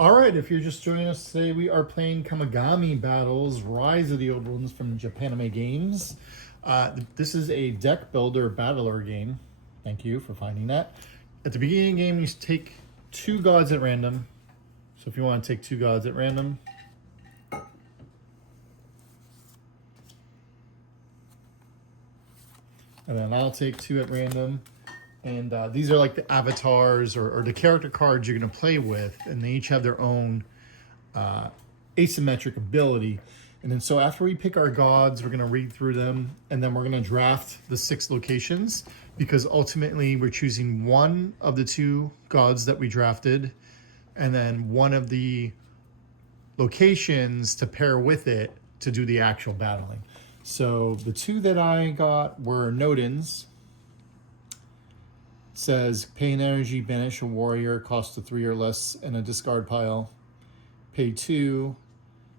All right, if you're just joining us today, we are playing Kamigami Battles, Rise of the Old Ones from Japanime Games. This is a deck builder battler game. Thank you for finding that. At the beginning of the game, you take 2 gods at random. So if you want to take 2 gods at random. And then I'll take 2 at random. And these are like the avatars or the character cards you're going to play with. And they each have their own asymmetric ability. And then so after we pick our gods, we're going to read through them. And then we're going to draft the 6 locations. Because ultimately we're choosing one of the 2 gods that we drafted. And then one of the locations to pair with it to do the actual battling. So the 2 that I got were Nodens. Says pay an energy, banish a warrior, cost a 3 or less in a discard pile. Pay 2,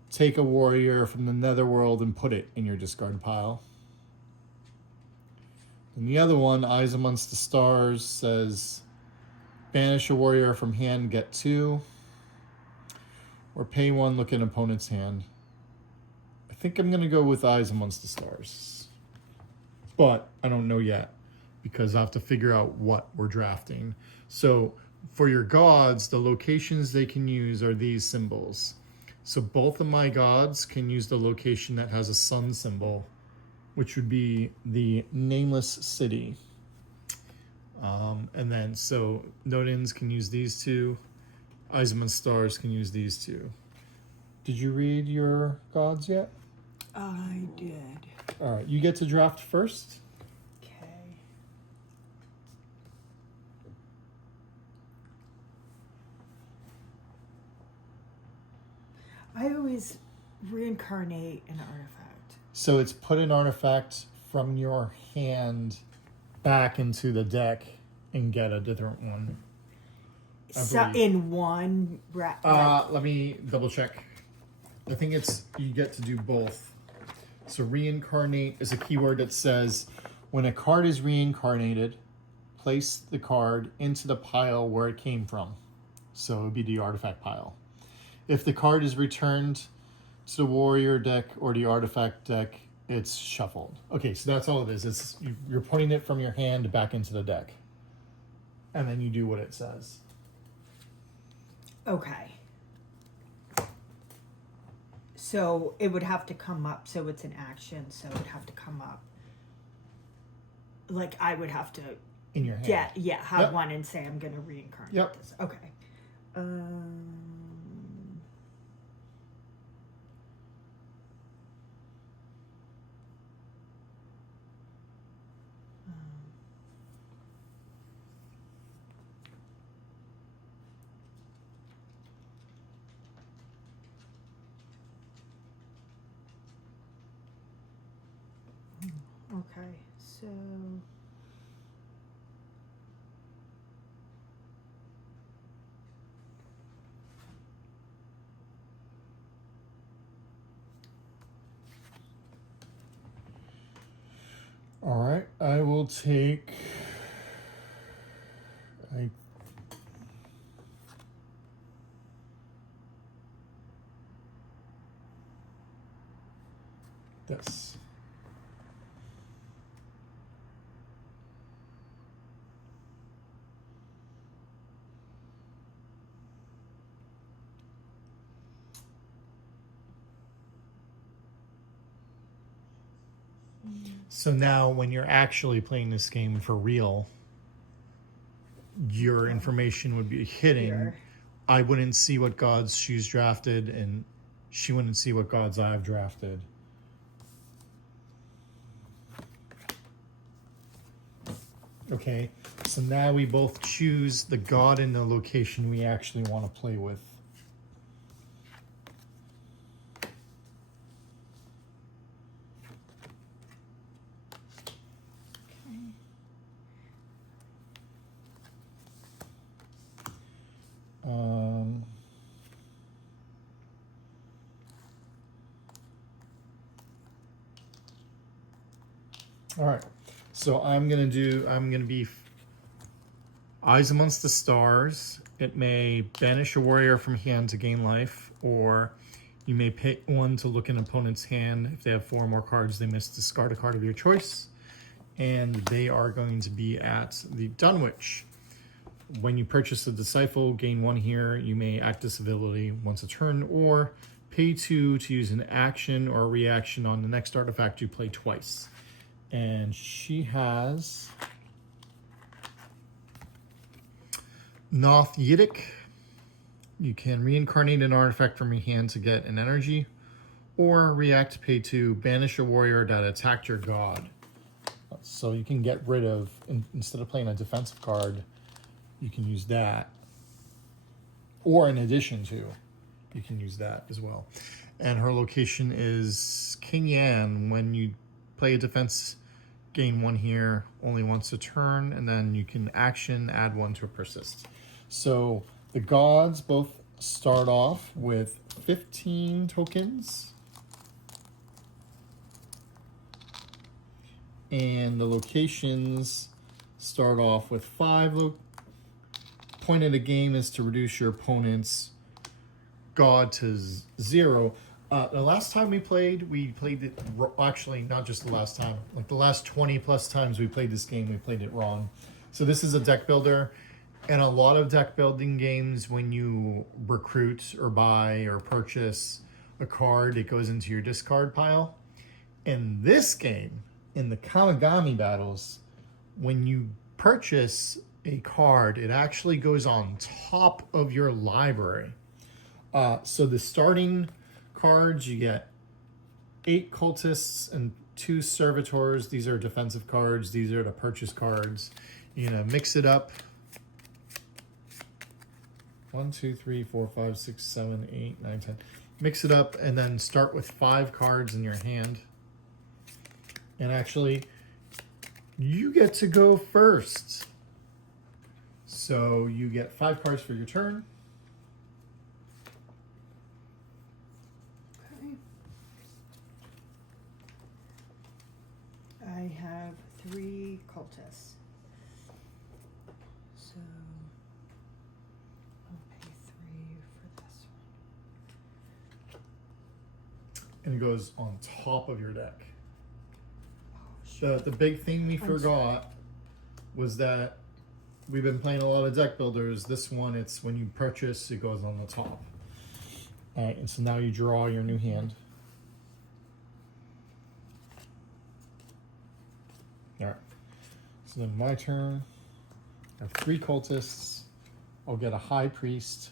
take a warrior from the netherworld and put it in your discard pile. And the other one, Eyes Amongst the Stars, says banish a warrior from hand, get 2. Or pay 1, look at an opponent's hand. I think I'm going to go with Eyes Amongst the Stars. But I don't know yet, because I have to figure out what we're drafting. So for your gods, the locations they can use are these symbols. So both of my gods can use the location that has a sun symbol, which would be the nameless city. And then so Nodens can use these 2. Eyes Among Stars can use these 2. Did you read your gods yet? I did. All right, you get to draft first. I always reincarnate an artifact. So it's put an artifact from your hand back into the deck and get a different one. So in one let me double check. I think it's you get to do both. So reincarnate is a keyword that says when a card is reincarnated, place the card into the pile where it came from. So it would be the artifact pile. If the card is returned to the warrior deck or the artifact deck, it's shuffled. Okay, so that's all it is. It's you're putting it from your hand back into the deck. And then you do what it says. Okay. So it would have to come up. So it's an action. So it would have to come up. Like I would have to in your hand. Have one and say I'm going to reincarnate this. Okay. Okay, so all right, I will take this. So now when you're actually playing this game for real, your information would be hidden. Here. I wouldn't see what gods she's drafted, and she wouldn't see what gods I've drafted. Okay, so now we both choose the god and the location we actually want to play with. All right, so I'm gonna be Eyes Amongst the Stars. It may banish a warrior from hand to gain life, or you may pay 1 to look in an opponent's hand. If they have 4 or more cards, they must discard a card of your choice. And they are going to be at the Dunwich. When you purchase the Disciple, gain 1 here. You may act this ability once a turn, or pay 2 to use an action or a reaction on the next artifact you play twice. And she has Noth Yiddick. You can reincarnate an artifact from your hand to get an energy, or react, pay 2, banish a warrior that attacked your god. So you can get rid of, instead of playing a defensive card, you can use that. Or in addition to, you can use that as well. And her location is King Yan. When you play a defense, gain 1 here, only once a turn, and then you can action, add 1 to a persist. So the gods both start off with 15 tokens. And the locations start off with 5. Point of the game is to reduce your opponent's god to 0. The last time we played it, actually not just the last time, like the last 20 plus times we played this game, we played it wrong. So this is a deck builder, and a lot of deck building games, when you recruit or buy or purchase a card, it goes into your discard pile. In this game, in the Kamigami battles, when you purchase a card, it actually goes on top of your library. So the starting cards, you get 8 cultists and 2 servitors. These are defensive cards. These are the purchase cards. You're gonna mix it up. 1, 2, 3, 4, 5, 6, 7, 8, 9, 10. Mix it up and then start with 5 cards in your hand. And actually, you get to go first. So you get 5 cards for your turn. Okay. I have 3 cultists. So I'll pay 3 for this one. And it goes on top of your deck. Oh, sure. The big thing we forgot was that we've been playing a lot of deck builders. This one, it's when you purchase, it goes on the top. All right, and so now you draw your new hand. All right, so then my turn. I have 3 cultists. I'll get a high priest.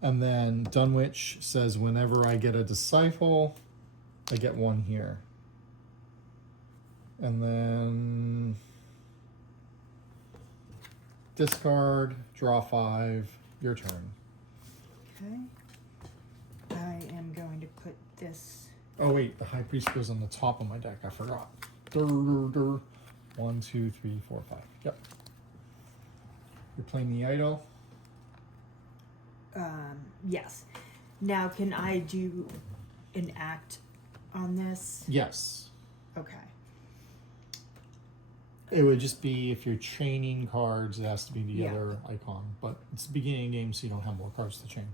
And then Dunwich says whenever I get a disciple, I get 1 here. And then discard, draw 5, your turn. Okay. I am going to put this. Oh wait, the high priest goes on the top of my deck. I forgot. Dur, dur, dur. 1, 2, 3, 4, 5. Yep. You're playing the idol. Yes. Now, can I do an act on this? Yes. Okay. It would just be if you're chaining cards, it has to be the Yeah. other icon. But it's the beginning of the game, so you don't have more cards to chain.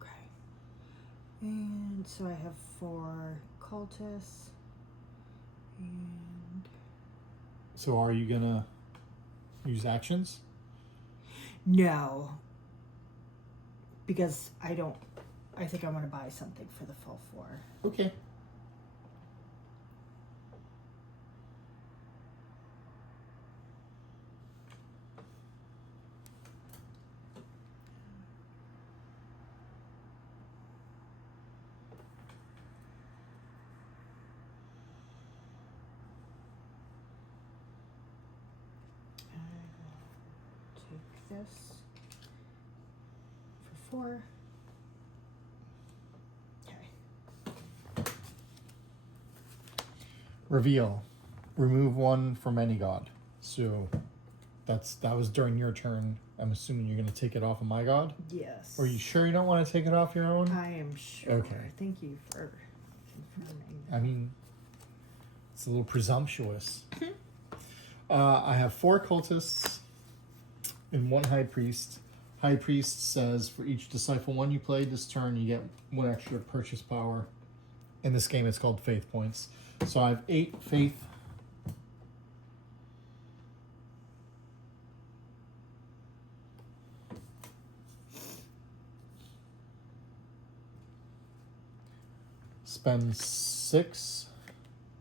Okay. And so I have 4 cultists. And So are you gonna use actions? no. Because I think I want to buy something for the full 4. Okay. Take this for 4. Okay. Reveal. Remove 1 from any god. So that was during your turn. I'm assuming you're gonna take it off of my god? Yes. Are you sure you don't want to take it off your own? I am sure. Okay. Thank you for confirming. I mean, it's a little presumptuous. I have 4 cultists and 1 high priest. High priest says for each disciple 1 you play this turn, you get 1 extra purchase power. In this game, it's called faith points. So I have 8 faith. Spend 6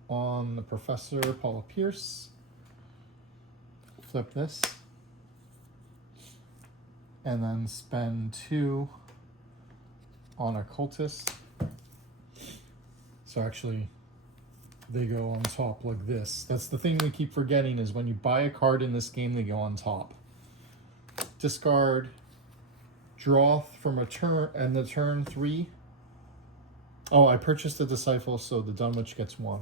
on the Professor Paula Pierce. Flip this. And then spend 2 on a cultist. So actually, they go on top like this. That's the thing we keep forgetting is when you buy a card in this game, they go on top. Discard, draw from a turn, and the turn 3. Oh, I purchased a Disciple, so the Dunwich gets 1.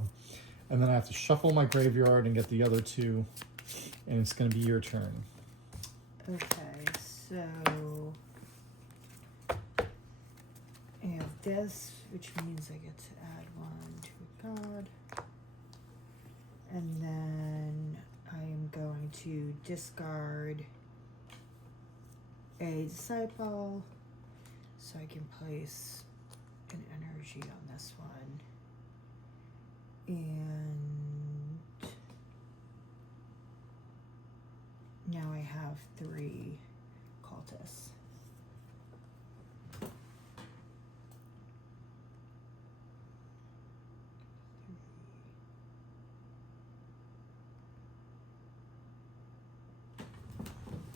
And then I have to shuffle my graveyard and get the other 2, and it's going to be your turn. Okay, so I have this, which means I get to add 1 to a god. And then I am going to discard a Disciple, so I can place an energy on this one. And now I have 3 cultists.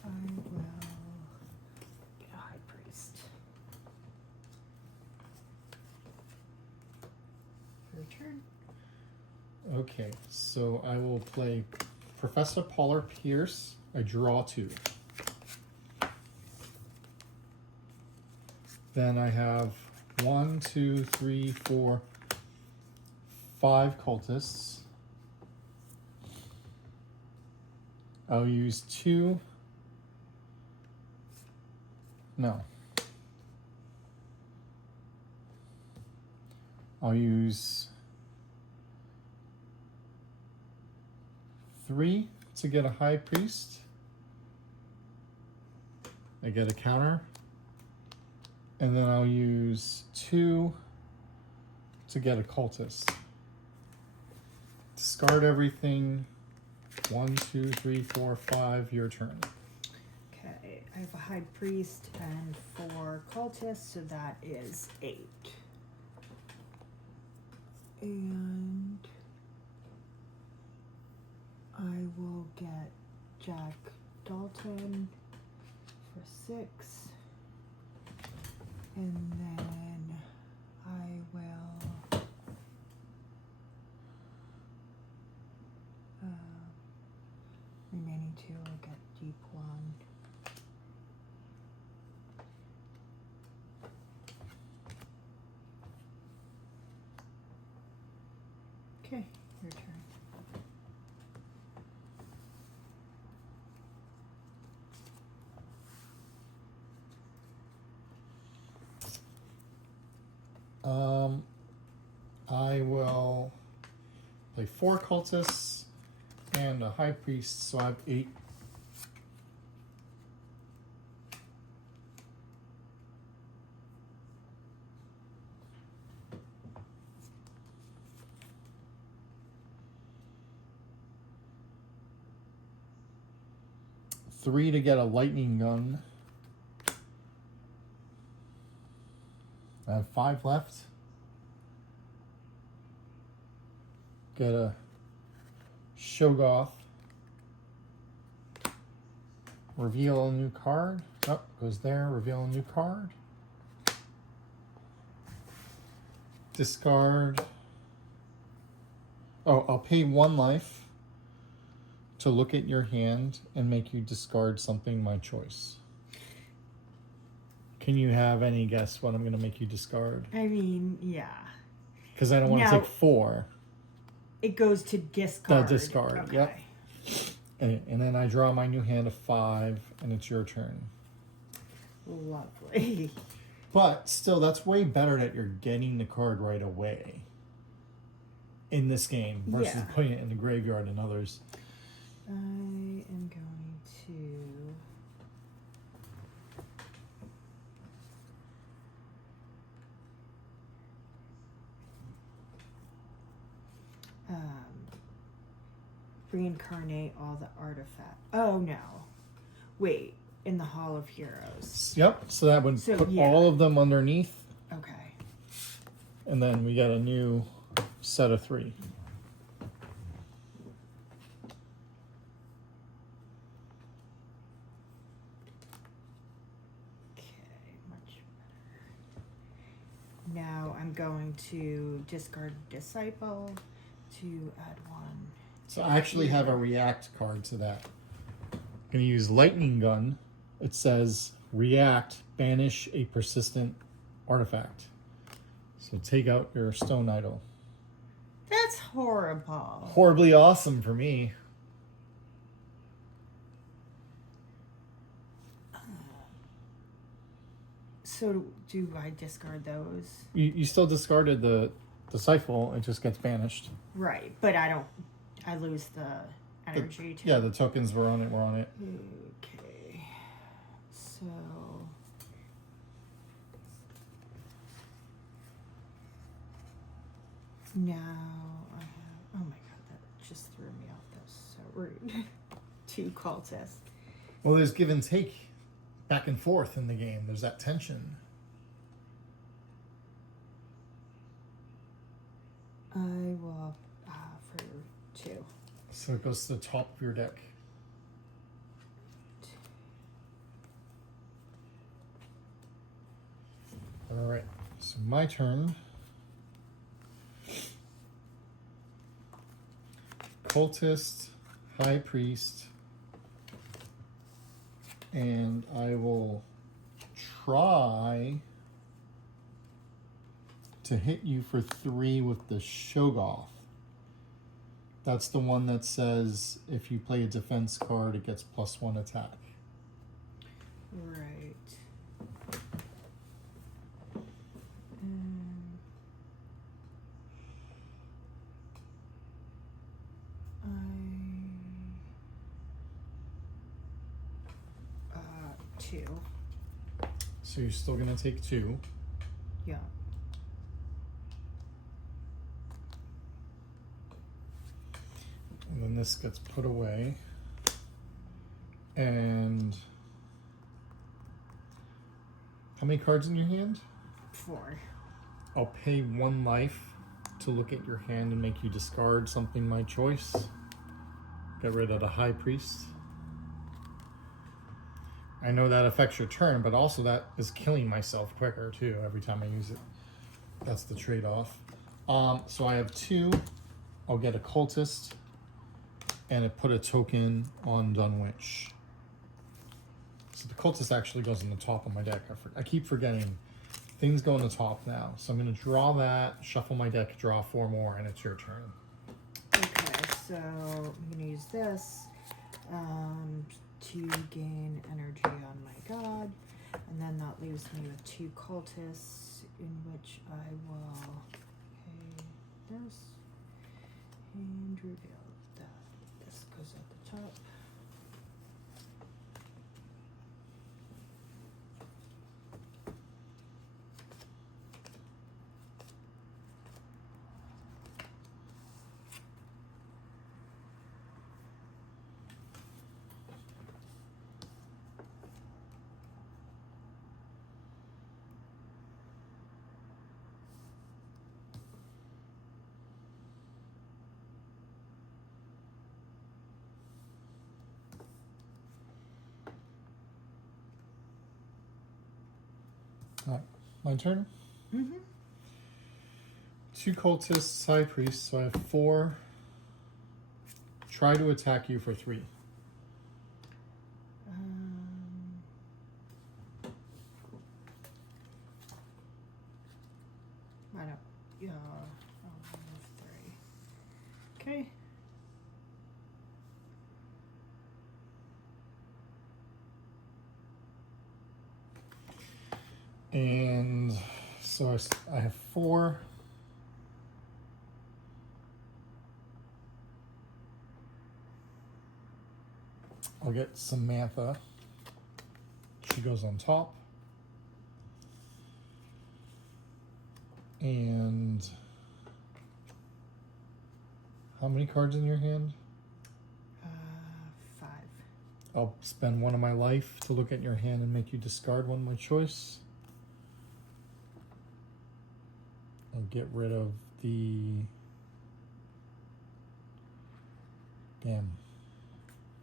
I will get a high priest. Your turn. Okay, so I will play Professor Paula Pierce. I draw 2. Then I have 1, 2, 3, 4, 5 cultists. I'll use 2. No. I'll use 3 to get a high priest. I get a counter. And then I'll use 2 to get a cultist. Discard everything. 1, 2, 3, 4, 5. Your turn. Okay, I have a high priest and 4 cultists, so that is 8. And I will get Jack Dalton for 6. And then I will remaining 2 will get deep 1. Okay, your turn. I will play 4 cultists and a high priest, so I have 8. Three to get a lightning gun. I have 5 left. Get a Shogoth. Reveal a new card. Oh, goes there. Reveal a new card. Discard. Oh, I'll pay 1 life to look at your hand and make you discard something my choice. Can you have any guess what I'm going to make you discard? I mean, yeah. Because I don't want to take 4. It goes to discard. The discard, okay. Yep. And then I draw my new hand of 5, and it's your turn. Lovely. But still, that's way better that you're getting the card right away. in this game versus Yeah. putting it in the graveyard in others. I am going to. Reincarnate all the artifacts. Oh no. Wait, in the Hall of Heroes. Yep, so that would So, put yeah. all of them underneath, Okay. and then we got a new set of 3. Okay, much better. Now I'm going to discard Disciple to add 1. So I actually have a react card to that. I'm going to use Lightning Gun. It says react, banish a persistent artifact. So take out your stone idol. That's horrible. Horribly awesome for me. So do I discard those? You still discarded the Disciple, it just gets banished. Right, but I don't. I lose the energy too. Yeah, the tokens were on it. Okay. So. Now I have. Oh my god, that just threw me off. That's so rude. 2 cultists. Well, there's give and take back and forth in the game. There's that tension. I will for 2. So it goes to the top of your deck. All right, so my turn. Cultist, High Priest, and I will try to hit you for 3 with the Shoggoth. That's the one that says if you play a defense card, it gets +1 attack. Right. I 2. So you're still gonna take 2. Yeah. And then this gets put away. And how many cards in your hand? 4. I'll pay 1 life to look at your hand and make you discard something my choice. Get rid of the High Priest. I know that affects your turn, but also that is killing myself quicker too every time I use it. That's the trade-off. So I have 2. I'll get a Cultist and I put a token on Dunwich. So the Cultist actually goes on the top of my deck. I keep forgetting. Things go on the top now. So I'm going to draw that, shuffle my deck, draw 4 more, and it's your turn. Okay, so I'm going to use this to gain energy on my god. And then that leaves me with 2 cultists, in which I will pay this and reveal that. This goes at the top. All right, my turn. Mm-hmm. 2 cultists, High Priest, so I have 4. Try to attack you for 3. I don't. Yeah. I'll remove 3. Okay. And so I have 4. I'll get Samantha. She goes on top. And how many cards in your hand? 5. I'll spend one of my life to look at your hand and make you discard one of my choice. I'll get rid of the... Damn.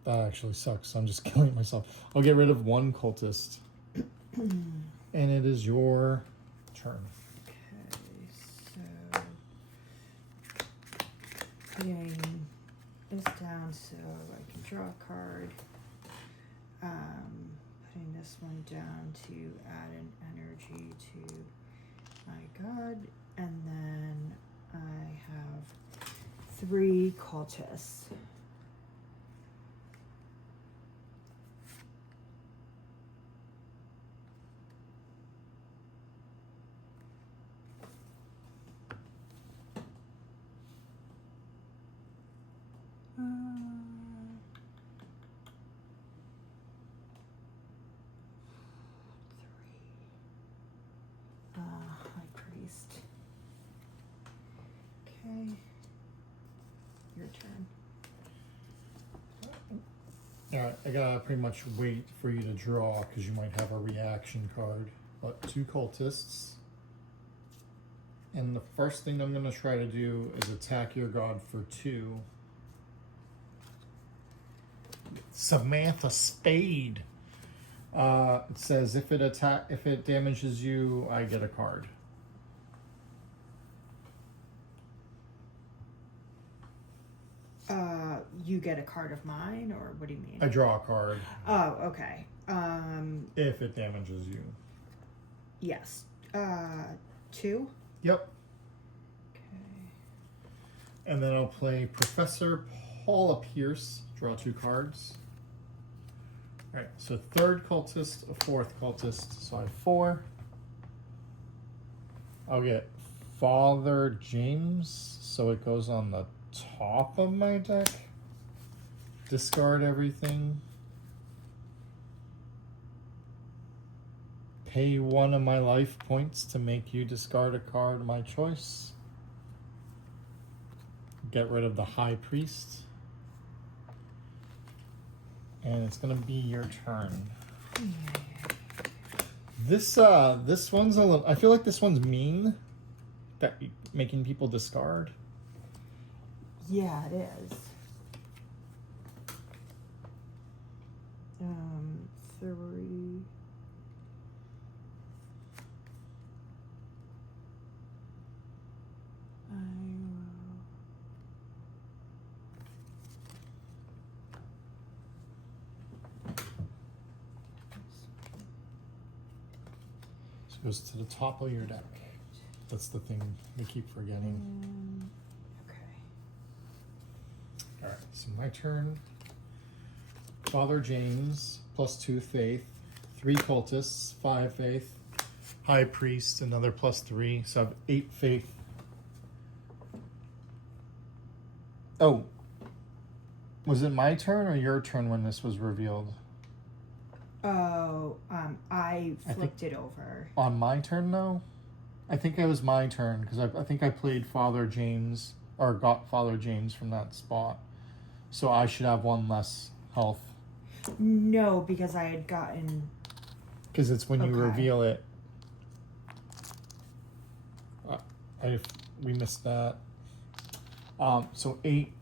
That actually sucks. I'm just killing myself. I'll get rid of one cultist. And it is your turn. Okay, so putting this down so I can draw a card. Putting this one down to add an energy to my god. And then I have 3 cultists. High priest. Okay. Your turn. Alright, I gotta pretty much wait for you to draw because you might have a reaction card. But 2 cultists. And the first thing I'm gonna try to do is attack your god for 2. Samantha Spade. It says if it damages you, I get a card. You get a card of mine, or what do you mean? I draw a card. Oh, okay. If it damages you. Yes. 2? Yep. Okay. And then I'll play Professor Paula Pierce. Draw 2 cards. Alright, so 3rd cultist, a 4th cultist, so I have 4. I'll get Father James, so it goes on the top of my deck. Discard everything. Pay 1 of my life points to make you discard a card of my choice. Get rid of the High Priest. And it's gonna be your turn. This one's a little. I feel like this one's mean. That making people discard. Yeah, it is. 3. So it goes to the top of your deck. That's the thing we keep forgetting. Okay. All right, so my turn. Father James, +2 faith, 3 cultists, 5 faith, High Priest, another +3, so I have 8 faith. Oh, was it my turn or your turn when this was revealed? Oh, I flipped it over. On my turn, though? I think it was my turn, because I think I played Father James, or got Father James from that spot. So I should have 1 less health. No, because I had gotten... Because it's when you reveal it. We missed that. So 8,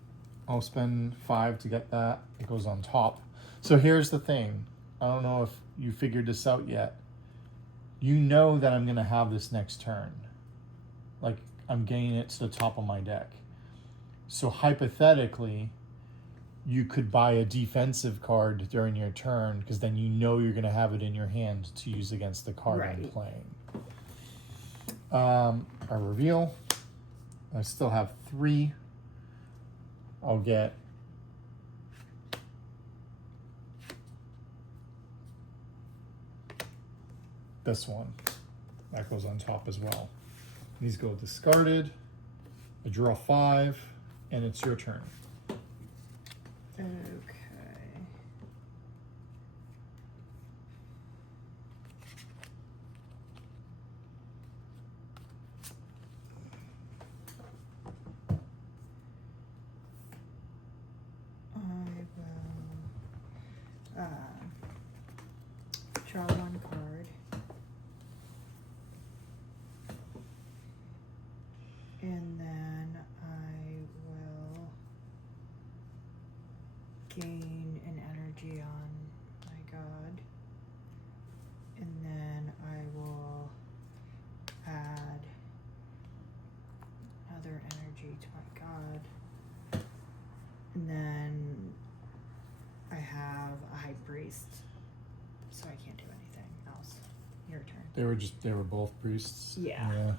I'll spend 5 to get that. It goes on top. So here's the thing. I don't know if you figured this out yet. You know that I'm going to have this next turn. Like, I'm getting it to the top of my deck. So hypothetically, you could buy a defensive card during your turn, because then you know you're going to have it in your hand to use against the card I'm playing. I reveal. I still have 3. I'll get this one. That goes on top as well. These go discarded. I draw 5, and it's your turn. Okay. Draw one card. And then I will gain an energy on my god. And then I will add another energy to my god. And then I have a high priest, so I can't do anything else. Your turn. They were both priests. Yeah.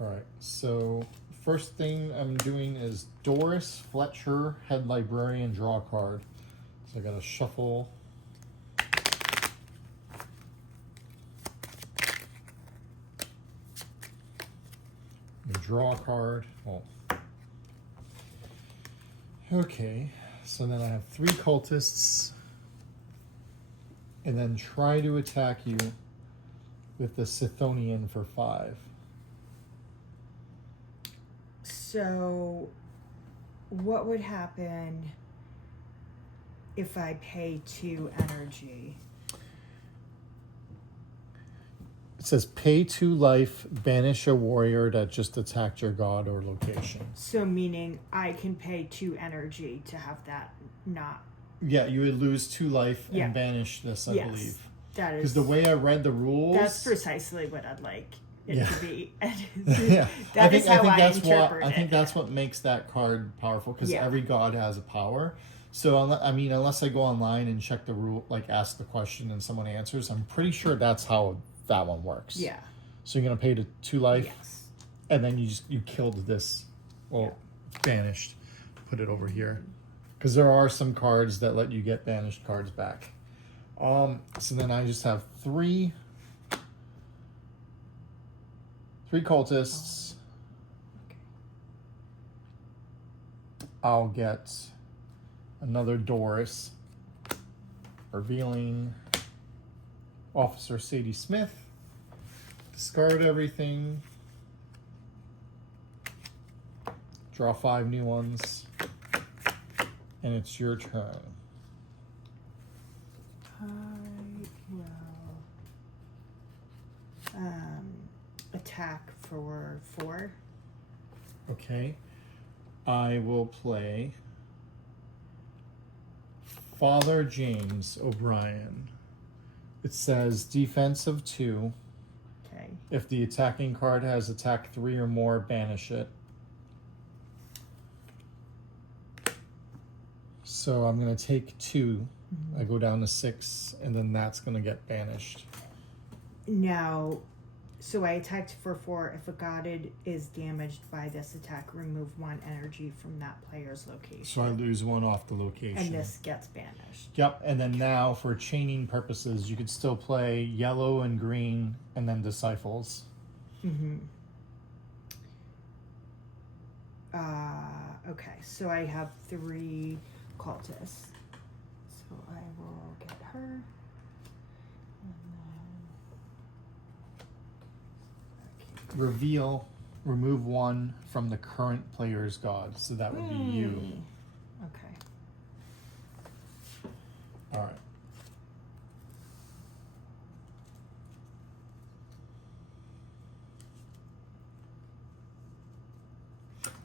All right. So first thing I'm doing is Doris Fletcher, head librarian, draw a card. So I got to shuffle. Draw a card. Oh. Okay, so then I have 3 cultists, and then try to attack you with the Scythonian for 5. So, what would happen if I pay 2 energy? It says pay 2 life, banish a warrior that just attacked your god or location. So, meaning I can pay 2 energy to have that not. Yeah, you would lose 2 life and Yeah. banish this, I believe. That is. Because the way I read the rules. That's precisely what I'd like it Yeah. to be. Yeah, That is how I that's interpret I think it. that's what makes that card powerful, because Yeah. every god has a power. So unless I go online and check the rule, like ask the question and someone answers, I'm pretty sure that's how that one works. Yeah. So you're gonna pay to 2 life, Yes. and then you killed this, well, banished. Put it over here, because there are some cards that let you get banished cards back. So then I just have 3 cultists. Okay. I'll get another Doris, revealing Officer Sadie Smith. Discard everything. Draw 5 new ones. And it's your turn. I will attack for 4. Okay. I will play Father James O'Brien. It says defense of 2. Okay. If the attacking card has attack 3 or more, banish it. So I'm going to take 2. I go down to 6, and then that's going to get banished. Now, so I attacked for 4. If a god is damaged by this attack, remove 1 energy from that player's location. So I lose 1 off the location. And this gets banished. Yep, and then now for chaining purposes, you could still play yellow and green, and then disciples. Mm-hmm. Okay, so I have 3 cultists. So I will get her. And then... Remove 1 from the current player's god, so that would be you. Okay. All right.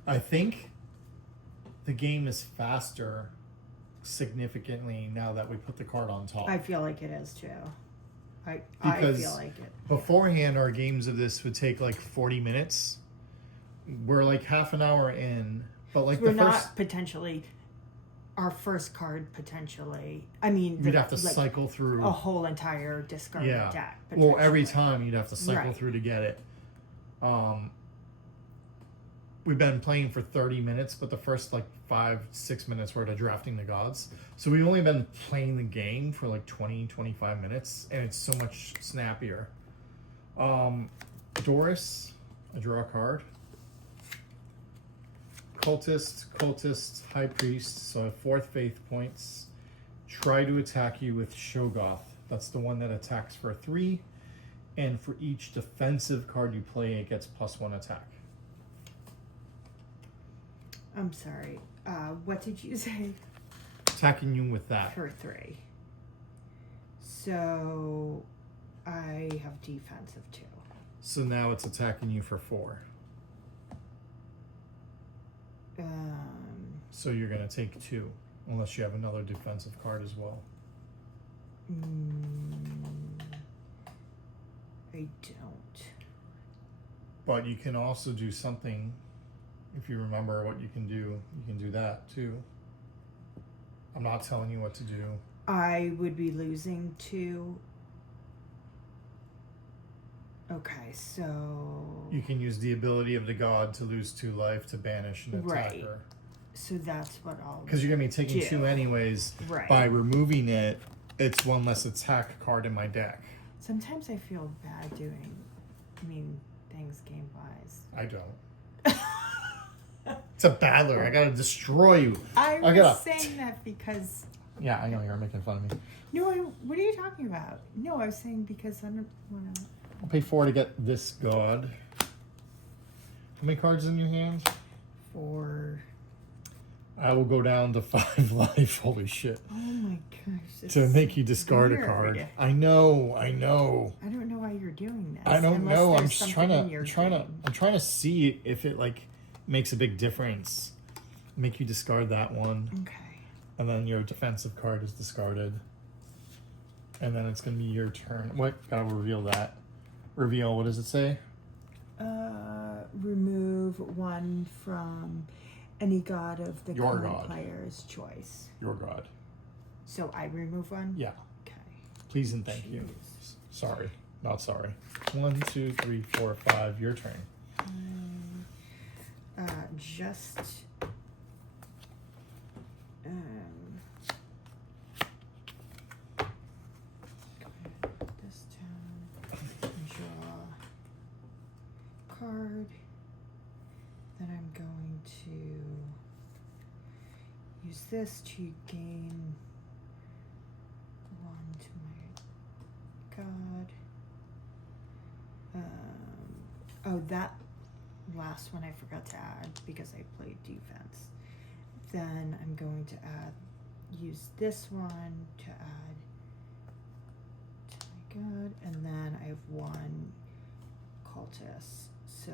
I think the game is faster significantly now that we put the card on top. I feel like it is too. I Because feel like it. beforehand, our games of this would take like 40 minutes. We're like half an hour in, but like We're the not first, potentially our first card potentially. I mean, you'd have to cycle through a whole entire discard deck. Well, every potentially. time you'd have to cycle Right. through to get it. We've been playing for 30 minutes, but the first like 5-6 minutes were to drafting the gods. So we've only been playing the game for like 20-25 minutes, and it's so much snappier. Doris, I draw a card. Cultist, High Priest, so I have 4th faith points. Try to attack you with Shogoth. That's the one that attacks for 3. And for each defensive card you play, it gets +1 attack. I'm sorry. What did you say? attacking you with that. For 3. So I have defense of 2. So now it's attacking you for 4. So you're going to take 2, unless you have another defensive card as well. I don't. But you can also do something, if you remember what you can do that too. I'm not telling you what to do. I would be losing 2. Okay, so... You can use the ability of the god to lose 2 life to banish an attacker. So that's what I'll Because you're going to be taking do. 2 anyways. Right. By removing it, it's 1 less attack card in my deck. Sometimes I feel bad doing mean things game-wise. I don't. It's a battler. I gotta destroy you. I was saying that because... Yeah, I know you're making fun of me. No, what are you talking about? No, I was saying because I don't want to... I'll pay 4 to get this god. How many cards in your hand? 4. I will go down to 5 life. Holy shit. Oh my gosh. To make you discard a card. I know. I don't know why you're doing this. I don't unless know. I'm there's just something I'm trying to see if it like makes a big difference. Make you discard that one. Okay. And then your defensive card is discarded. And then it's gonna be your turn. What? Gotta reveal that. Reveal, what does it say? Remove 1 from any god of the Your current god. player's choice. Your god. So I remove 1? Yeah. Okay. Please and thank you. Sorry. Not sorry. 1, 2, 3, 4, 5. Your turn. Just... this turn, draw card. Then I'm going to use this to gain 1 to my god. Oh, that last one I forgot to add because I played defense. Then I'm going to use this one to add to my god, and then I have 1 cultist, so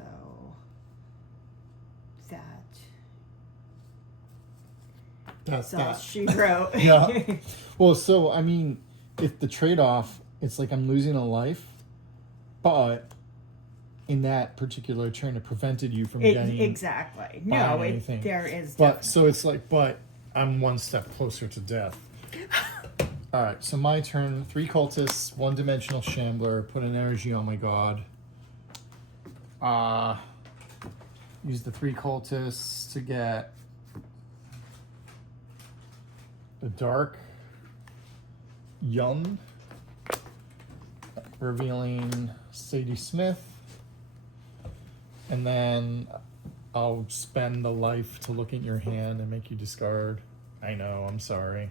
that's all she wrote. Yeah. Well, so I mean, if the trade-off, it's like I'm losing a life, but in that particular turn, it prevented you from getting exactly. No, anything. There is. But so it's like, but I'm 1 step closer to death. All right, so my turn. 3 cultists, 1-dimensional shambler. Put an energy on my god. Use the 3 cultists to get a dark Yun, revealing Sadie Smith. And then I'll spend the life to look at your hand and make you discard. I know, I'm sorry.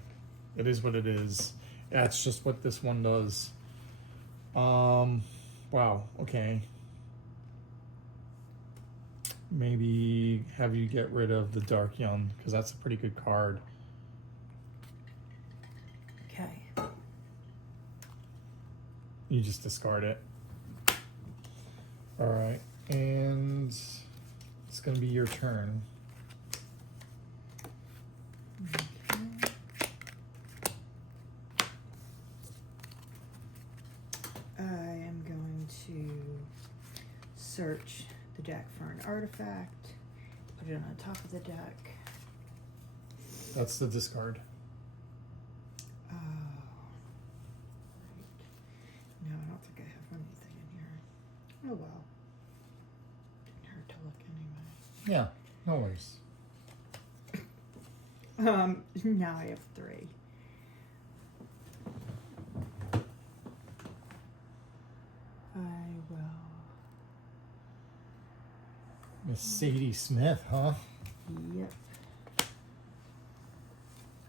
It is what it is. That's just what this one does. Wow, okay. Maybe have you get rid of the Dark Young, because that's a pretty good card. Okay. You just discard it. All right, and it's going to be your turn. Okay. I am going to search the deck for an artifact, put it on top of the deck. That's the discard. Oh. Right. No, I don't think I have anything in here. Oh well. Didn't hurt to look anyway. Yeah, no worries. Now I have 3. I will. Miss Sadie Smith, huh? Yep.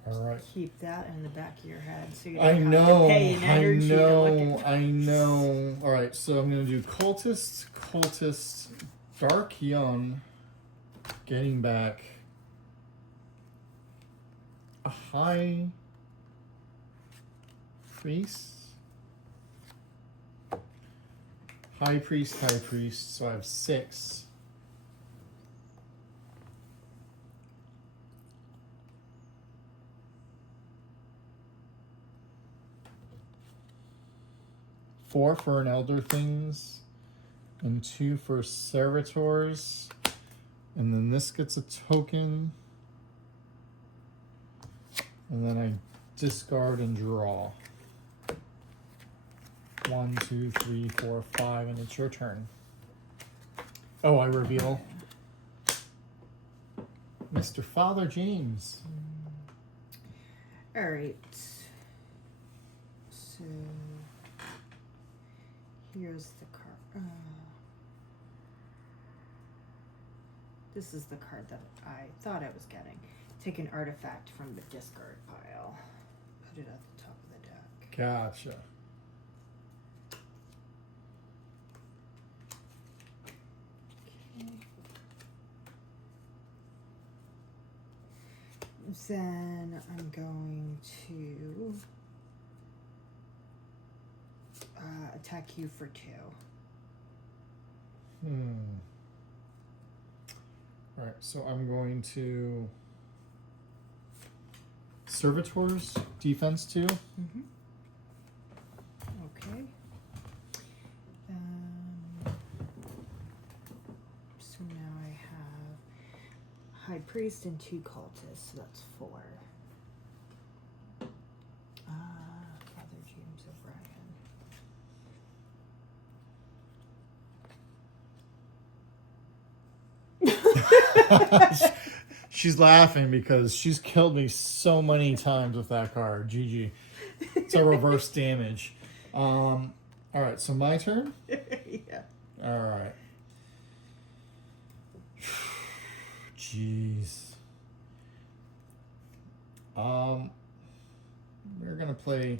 All right. Keep that in the back of your head so you I don't have know, to pay an energy to look at. I know. All right, so I'm going to do cultist, Dark Young, getting back a high priest. High priest, so I have 6. Four for an elder things, and 2 for servitors, and then this gets a token, and then I discard and draw. 1, 2, 3, 4, 5, and it's your turn. Oh, I reveal Mr. Father James. All right. So here's the card. This is the card that I thought I was getting. Take an artifact from the discard pile. Put it at the top of the deck. Gotcha. Then I'm going to attack you for 2. All right, so I'm going to servitors defense 2. Mm-hmm. Okay. So now I have High Priest and 2 cultists, so that's 4. Father James O'Brien. She's laughing because she's killed me so many times with that card. GG. It's a reverse damage. All right, so my turn? Yeah. All right. Jeez. We're gonna play.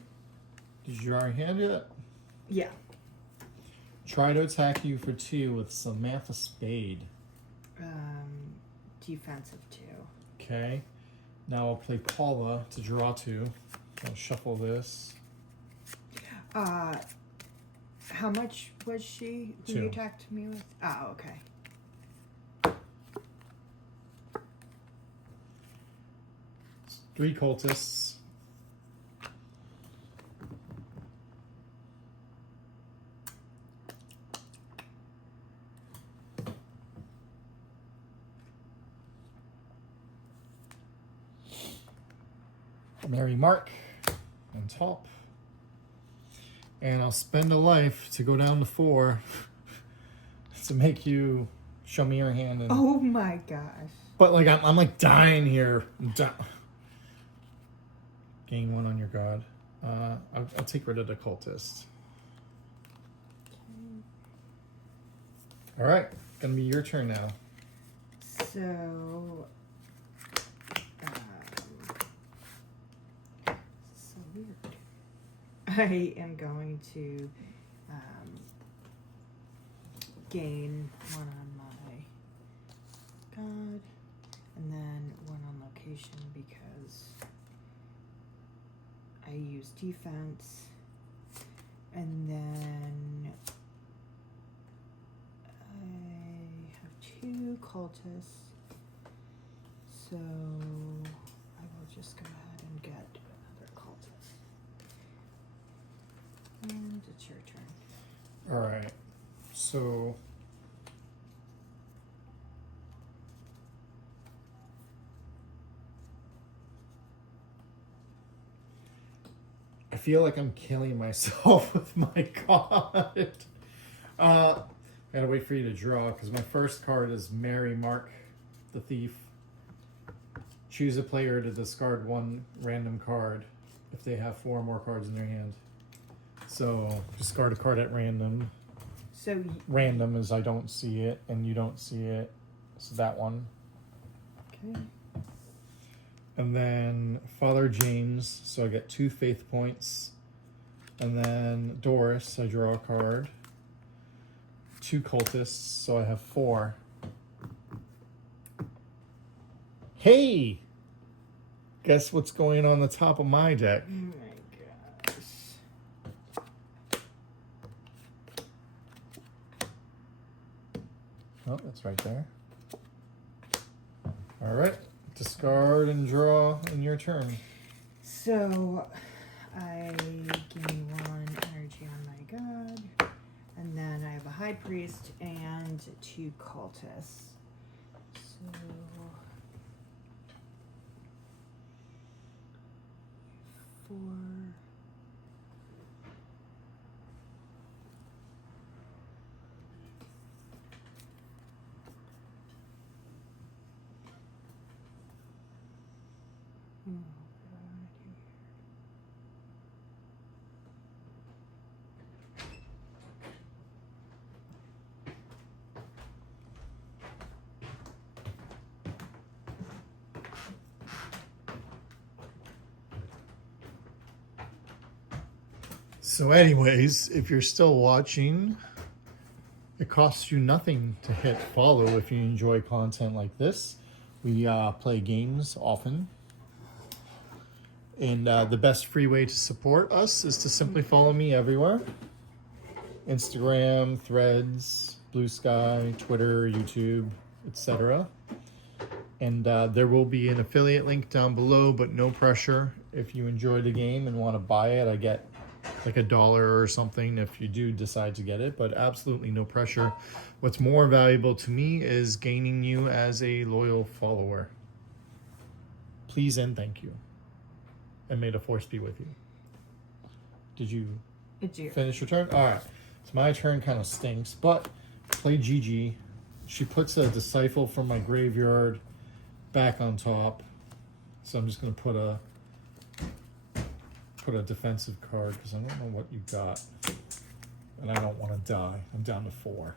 Did you draw your hand yet? Yeah. Try to attack you for 2 with Samantha Spade. Defensive 2. Okay. Now I'll play Paula to draw 2. I'll shuffle this. How much was she who 2. you attacked me with? Oh, okay. Three cultists. Mary Mark on top. And I'll spend a life to go down to 4 to make you show me your hand. And, Oh my gosh. but like I'm like dying here. Gain 1 on your god. I'll take rid of the cultist. All right, gonna be your turn now. So, so weird. I am going to gain 1 on my god, and then 1 on location because I use defense, and then I have 2 cultists, so I will just go ahead and get another cultist. And it's your turn. All right, so I feel like I'm killing myself with my god. I gotta wait for you to draw because my first card is Mary Mark, the Thief. Choose a player to discard 1 random card if they have 4 or more cards in their hand. So discard a card at random. So Random is I don't see it and you don't see it. So that one. okay. And then Father James, so I get 2 faith points. And then Doris, I draw a card. 2 cultists, so I have 4. Hey! Guess what's going on the top of my deck? Oh my gosh. Oh, that's right there. All right. Discard and draw in your turn. So I gain 1 energy on my god. And then I have a high priest and 2 cultists. So 4. Oh, God. So anyways, if you're still watching, it costs you nothing to hit follow if you enjoy content like this. We play games often. And the best free way to support us is to simply follow me everywhere. Instagram, Threads, BlueSky, Twitter, YouTube, etc. And there will be an affiliate link down below, but no pressure. If you enjoy the game and want to buy it, I get like $1 or something if you do decide to get it, but absolutely no pressure. What's more valuable to me is gaining you as a loyal follower. Please and thank you. And may the force be with you. Did you finish your turn? All right. So my turn kind of stinks, but play Gigi. She puts a Disciple from my graveyard back on top. So I'm just going to put a defensive card because I don't know what you got. And I don't want to die. I'm down to 4.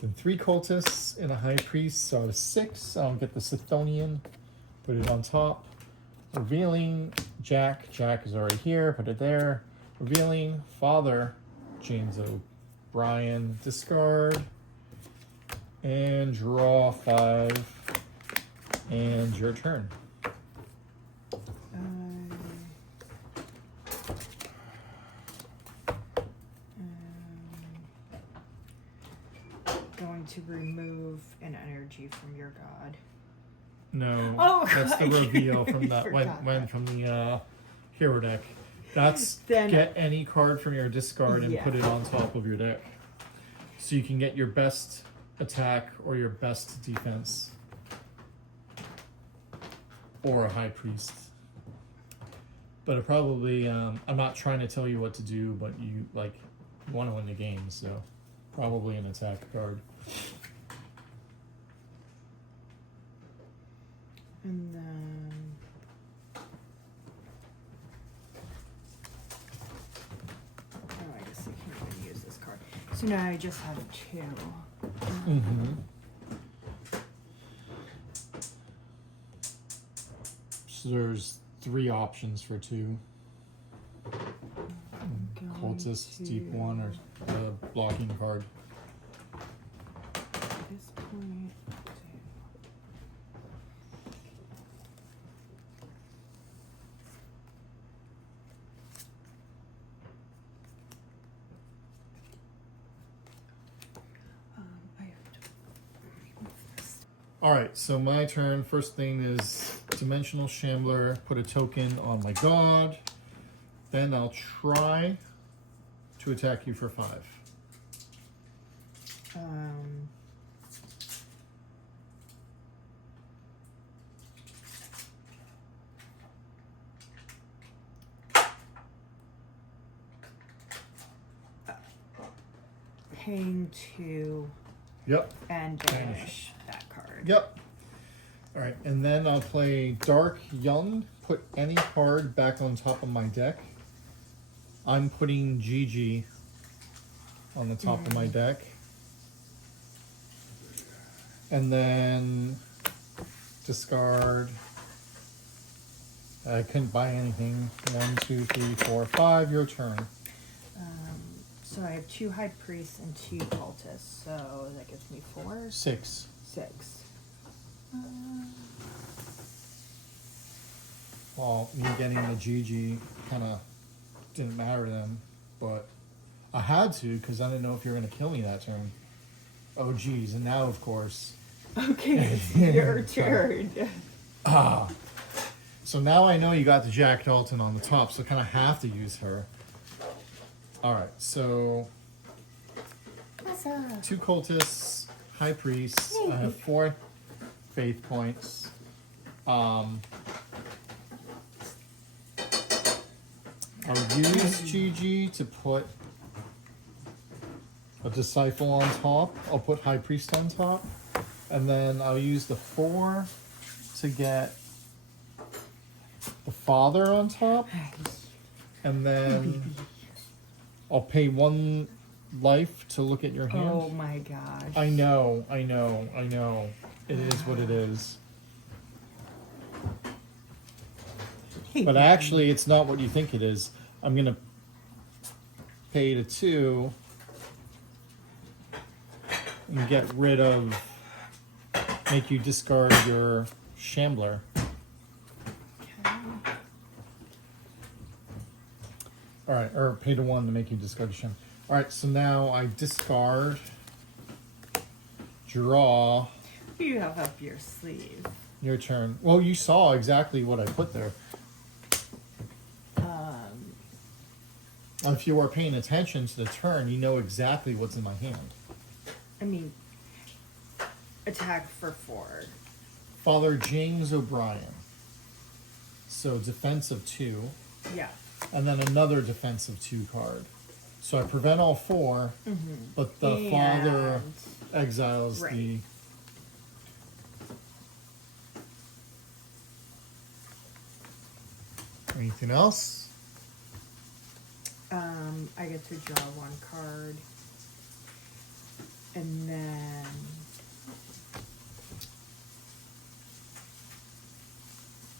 Then 3 cultists and a high priest, so I have 6. I'll get the Sithonian, put it on top. Revealing Jack. Jack is already here, put it there. Revealing Father James O'Brien. Discard. And draw 5. And your turn. Going to remove an energy from your god. No, Oh, that's the reveal from that forgot when that. from the hero deck. That's Then- get any card from your discard and Yeah. put it on top of your deck, so you can get your best attack or your best defense, or a high priest. But it probably I'm not trying to tell you what to do, but you want to win the game, so probably an attack card. And then I guess I can't even use this card. So now I just have 2. So there's 3 options for 2. Cultist, deep 1, or the blocking card. At this point, I have to remove this. All right, so my turn. First thing is Dimensional Shambler. Put a token on my god. Then I'll try to attack you for 5. Paying 2 Yep. and banish that card. Yep. All right, and then I'll play Dark Young. Put any card back on top of my deck. I'm putting Gigi on the top of my deck. And then discard. I couldn't buy anything. 1, 2, 3, 4, 5. Your turn. So I have 2 high priests and 2 cultists. So that gives me 4. 6. 6. well, me getting the GG kind of didn't matter to them, but I had to because I didn't know if you were going to kill me that turn. Oh, geez. And now, of course. Okay, it's your turn. Ah. So now I know you got the Jack Dalton on the top, so I kind of have to use her. All right, so What's up? 2 cultists, high priests. I have 4 faith points. I'll use GG to put a disciple on top. I'll put high priest on top, and then I'll use the 4 to get the father on top, and then I'll pay 1 life to look at your hand. Oh my gosh. I know. It is what it is. But actually, it's not what you think it is. I'm gonna pay to 2 and get rid of, make you discard your Shambler. All right, or pay to 1 to make you discard your Shambler. All right, so now I discard, draw. What do you have up your sleeve? Your turn. Well, you saw exactly what I put there. If you are paying attention to the turn, you know exactly what's in my hand. I mean, attack for 4. Father James O'Brien. So defensive 2, Yeah. and then another defensive 2 card. So I prevent all 4, but the father exiles Right. the. Anything else? I get to draw 1 card. And then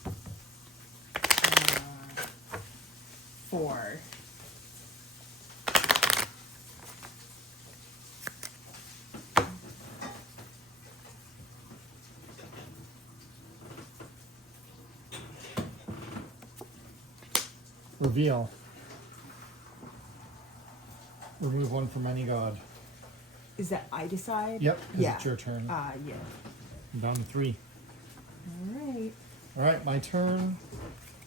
uh, 4. Reveal. Remove 1 from any god. Is that I decide? Yep, because Yeah. it's your turn. Yeah. I'm down to 3. All right. All right, my turn.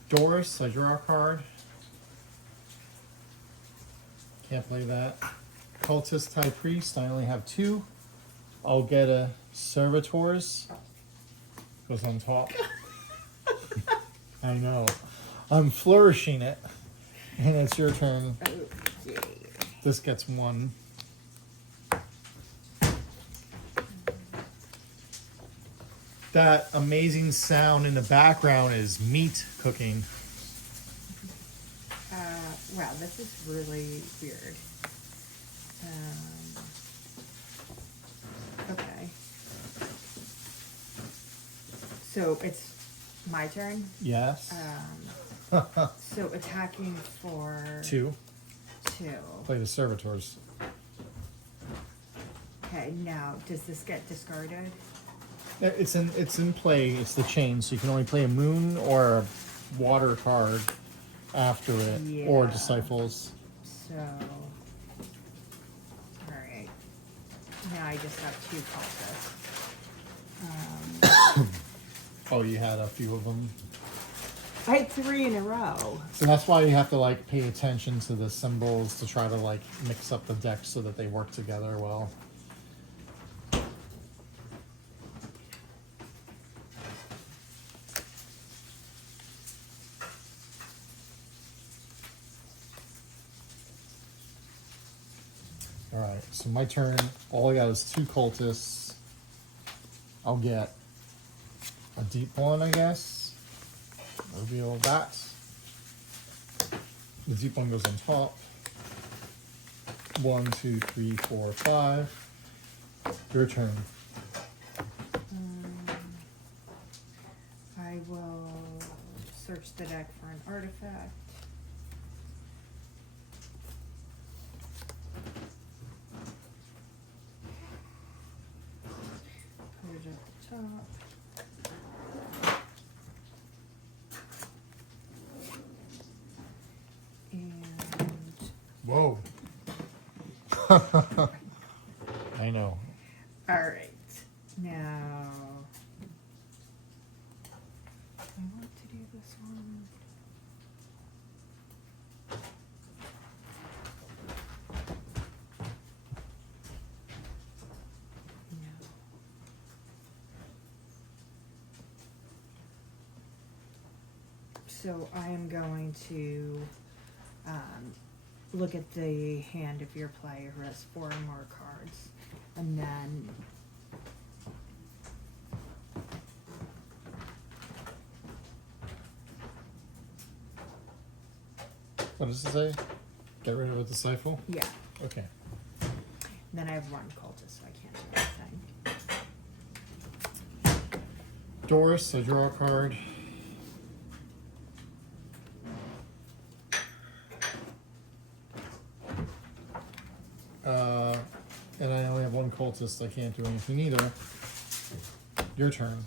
Doris, I draw a card. Can't play that. Cultist, High Priest, I only have 2. I'll get a Servitors. Goes on top. I know. I'm flourishing it. And it's your turn. Okay. This gets 1. That amazing sound in the background is meat cooking. Wow, this is really weird. Okay. So it's my turn. Yes. So attacking for 2. 2. Play the Servitors. Okay, now does this get discarded? It's in play. It's the chain, so you can only play a moon or a water card after it, or Yeah. disciples. So, all right. Now I just have 2 cultists. Oh, you had a few of them. I had 3 in a row. So that's why you have to like pay attention to the symbols to try to like mix up the decks so that they work together well. All right, so my turn. All I got is 2 cultists. I'll get a deep one, I guess. Reveal that. The deep one goes on top. 1, 2, 3, 4, 5. Your turn. I will search the deck for an artifact. Put it at the top. Whoa. I know. All right. Now, I want to do this one. No. So I am going to look at the hand of your player who has 4 or more cards, and then What does it say? Get rid of a disciple? yeah. Okay. And then I have 1 cultist, so I can't do anything. Doris, I draw a card. And I only have 1 cultist. I can't do anything either. Your turn.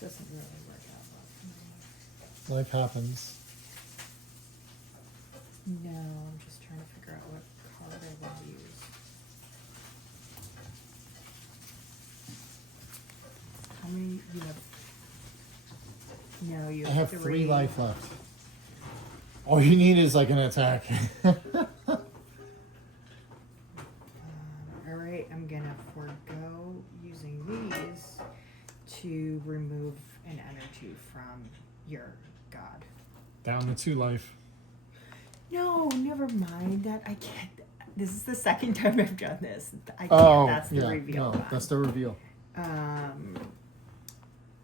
Doesn't really work out well for me. Life happens. No, I'm just trying to figure out what card I want to use. How many you have? No, you I have have 3. 3 life left. All you need is like an attack. All right, I'm gonna forego using these to remove an energy from your god. Down to 2 life. No, never mind. That I can't. This is the second time I've done this. I can't. Oh, That's the yeah, reveal. no, one. that's the reveal.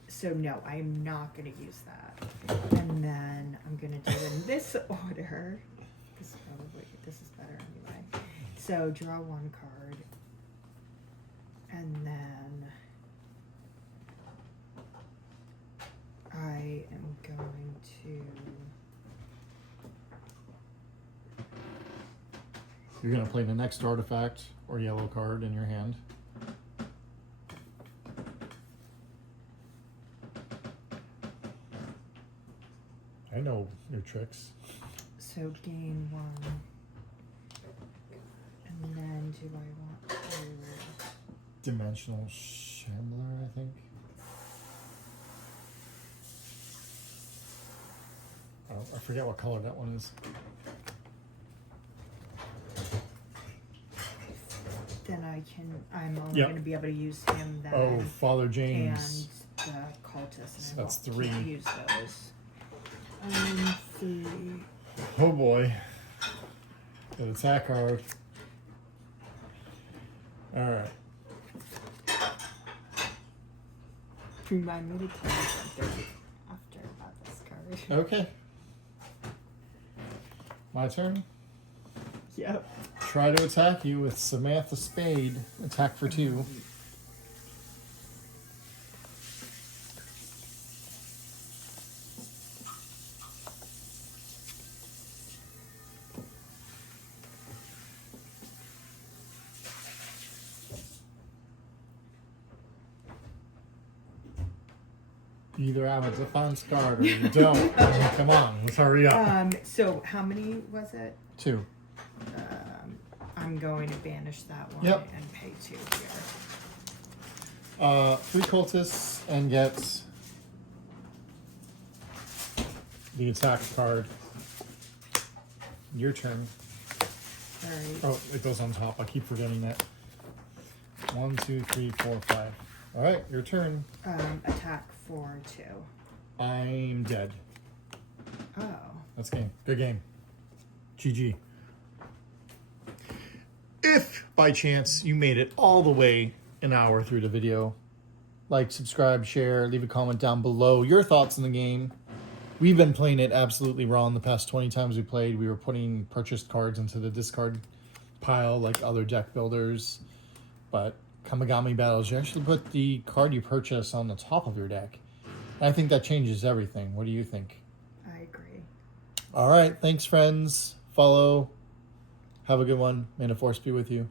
So no, I'm not gonna use that. And then I'm gonna do it in this order. This is better anyway. So draw 1 card, and then I am going to. You're going to play the next artifact or yellow card in your hand. I know your tricks. So gain 1. And then do I want to. Dimensional Shambler, I think. Oh, I forget what color that one is. Then I'm only Yep. going to be able to use him then. Oh, Father And James. the cultist. So And I that's won't 3. use those. 3. Oh boy. An attack card. Alright. Remind me to tell you something after about this card. Okay. My turn. Yep. Try to attack you with Samantha Spade. Attack for 2. You either have a defense card or you don't. Come on, let's hurry up. So how many was it? 2. I'm going to banish that one Yep. and pay 2 here. 3 cultists and get the attack card. Your turn. All right. Oh, it goes on top. I keep forgetting that. 1, 2, 3, 4, 5. All right, your turn. Attack for 2. I'm dead. Oh. That's game. Good game. GG. If by chance you made it all the way an hour through the video, like, subscribe, share, leave a comment down below your thoughts on the game. We've been playing it absolutely wrong the past 20 times we played. We were putting purchased cards into the discard pile like other deck builders. But Kamigami battles, you actually put the card you purchase on the top of your deck. And I think that changes everything. What do you think? I agree. All right. Thanks, friends. Follow. Have a good one. May the force be with you.